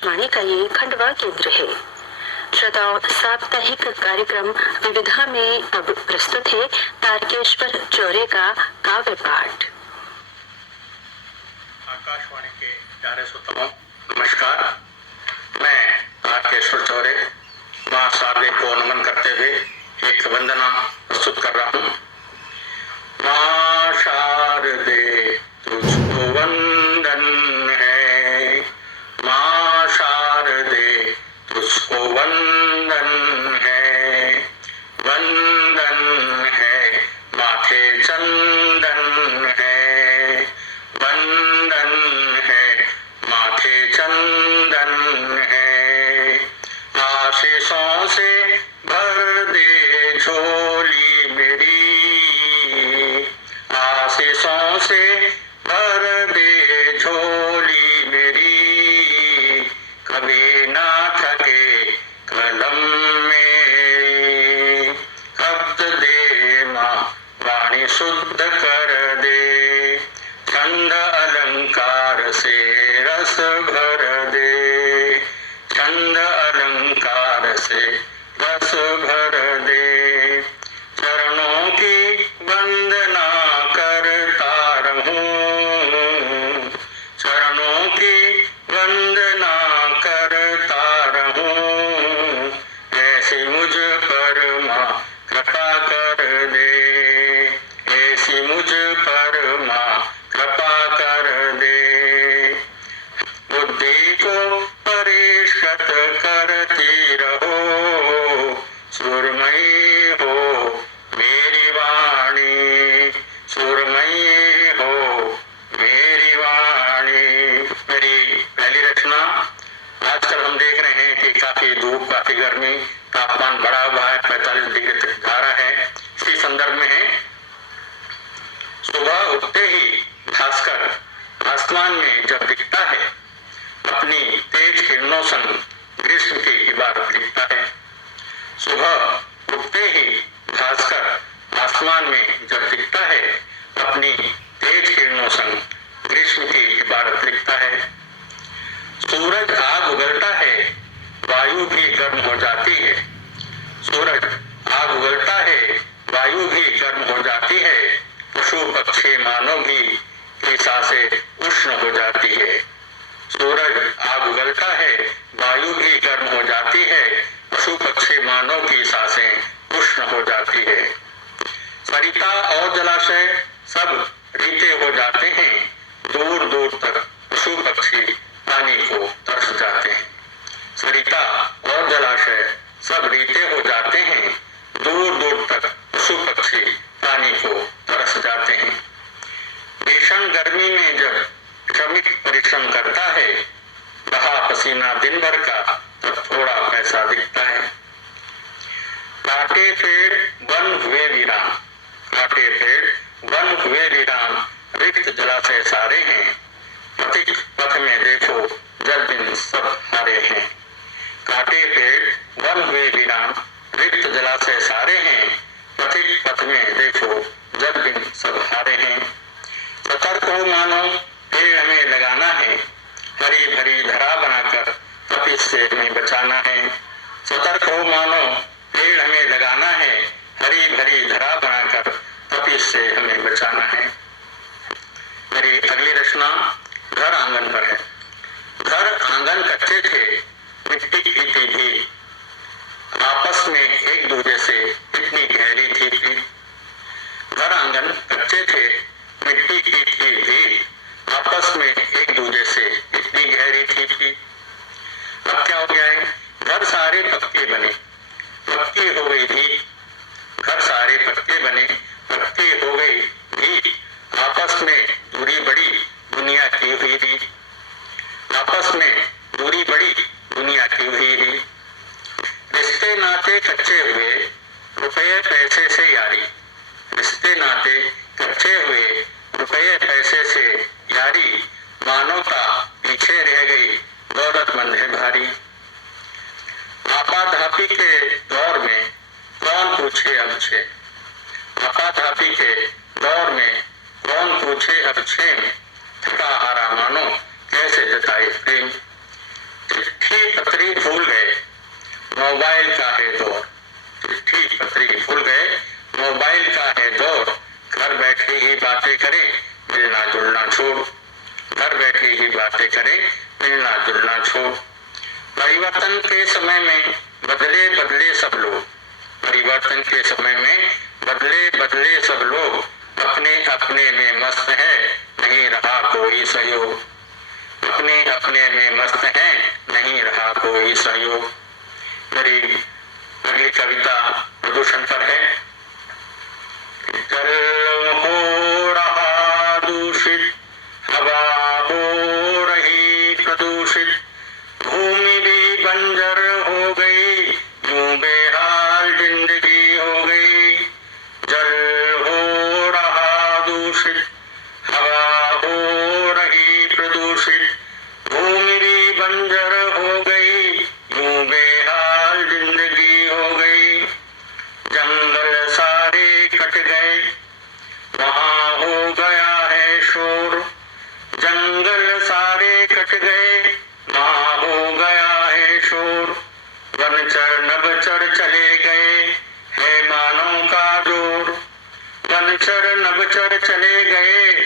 आकाशवाणी का ये खंडवा केंद्र है। श्रोताओं, साप्ताहिक कार्यक्रम विविधा में अब प्रस्तुत है तारकेश्वर चौरे का काव्य पाठ। आकाशवाणी के प्यारे श्रोताओं, नमस्कार। मैं तारकेश्वर चौरे मां शारदे को नमन करते हुए एक वंदना प्रस्तुत कर रहा हूँ। मां शारदे तुझको वंदन है, मां शारदे तुझको वंदन है, वंदन है माथे चंदन है, वंदन है माथे चंदन है। आशीषों से भर दे झोली मेरी, आशीषों से भर दे झोली मेरी, कभी ना थके कलम मेरी। शब्द दे माँ वाणी शुद्ध कर दे, छंद अलंकार से रस भर दे, छंद अलंकार से रस भर दे। चरणों की वंदना करता रहूं, चरणों की वंदना करता रहूं। ऐसी मुझ पर माँ कृपा कर दे, ऐसी मुझ पर माँ कृपा कर दे। बुद्धि को परिष्कृत करती रहो, सुरमयी हो मेरी वाणी, सुरमयी हो मेरी वाणी। मेरी पहली रचना। आजकल हम देख रहे हैं कि काफी धूप, काफी गर्मी, तापमान बढ़ा हुआ है, 45 डिग्री तक जा रहा है। इसी संदर्भ में है, सुबह उठते ही भास्कर आसमान में जब दिखता है, अपनी तेज किरणों संग ग्रीष्म की इबारत लिखता है। सुबह उठते ही भास्कर आसमान में जब दिखता है, अपनी तेज किरणों संग ग्रीष्म की इबारत लिखता है। सूरज आग उगलता है, वायु भी गर्म हो जाती है, सूरज आग उगलता है, वायु भी गर्म हो जाती है। पशु पक्षी मानव की सांसें उष्ण हो जाती है। सूरज आग उगलता है, वायु भी गर्म हो जाती है, पशु पक्षी मानव की सांसें उष्ण हो जाती है। सरिता और जलाशय सब रीते हो जाते हैं, दूर दूर तक पशु पक्षी पानी को तरस जाते हैं। सरिता और जलाशय सब रीते हो जाते हैं, दूर दूर तक पशु पक्षी पानी को तरस जाते हैं। भीषण गर्मी में जब श्रमिक परिश्रम करता है, बहा पसीना दिन भर का, तब थोड़ा पैसा दिखता है। काटे पेड़ वन हुए वीरान, काटे पेड़ वन हुए वीरान, रिक्त जलाशय सारे हैं, पथिक पथ में देखो जल बिन सब हारे हैं। काटे पेड़ वन हुए वीरान, रिक्त जलाशय सारे हैं, पथिक पथ में देखो जल बिन सब हारे हैं। सतर्क हो मानो पेड़ हमें लगाना है, हरी भरी धरा बनाकर तपिश से हमें बचाना है। सतर्क हो मानो पेड़ हमें लगाना है, हरी भरी धरा बनाकर तपिश से हमें बचाना है। मेरी अगली रचना घर आंगन पर है। घर आंगन कच्चे थे, मिट्टी की थी भी, आपस में एक दूसरे से इतनी गहरी थी। घर आंगन कच्चे थे, मिट्टी की थी भी, आपस में एक दूसरे से इतनी गहरी थी। अब क्या हो गया है? घर सारे पक्के बने, पक्की हो गई भी, घर सारे पक्के बने, पक्की हो गई भी, आपस में दूरी बड़ी दुनिया की हुई थी, आपस में दूरी बड़ी दुनिया की हुई थी। रिश्ते नाते कच्चे हुए, रुपये पैसे से यारी, रिश्ते नाते कच्चे हुए, रुपये पैसे से यारी, मानवता पीछे रह गई, दौलतमंद है भारी। आपाधापी के दौर में कौन पूछे अब छे, आपाधापी के दौर में कौन पूछे अब छे, थका हारा मानो कैसे जताए प्रेम। पत्री भूल गए, मोबाइल का है दौर। चिट्ठी पत्री भूल गए, मोबाइल का है दौर। घर बैठे ही बातें करें, मिलना जुलना छोड़। घर बैठे ही बातें करें, मिलना जुलना छोड़। परिवर्तन के समय में बदले बदले सब लोग। परिवर्तन के समय में बदले बदले सब लोग। अपने अपने में मस्त है, नहीं रहा कोई सहयोग। अपने अपने में मस्त है, नहीं रहा कोई सहयोग। मेरी अगली कविता प्रदूषण पर है। जल हो रहा दूषित, हवा हो रही प्रदूषित, भूमि भी बंजर हो गई, यूं बेहाल जिंदगी हो गई। जल हो रहा दूषित, हवा हो रही प्रदूषित, भूमि भी बंजर हो गई, यूं बेहाल जिंदगी हो गई। जंगल सारे कट गए, वहाँ हो गया है शोर। जंगल सारे कट गए, वहाँ हो गया है शोर। वनचर नभचर चले गए, है मानव का जोर। वनचर नभचर चले गए,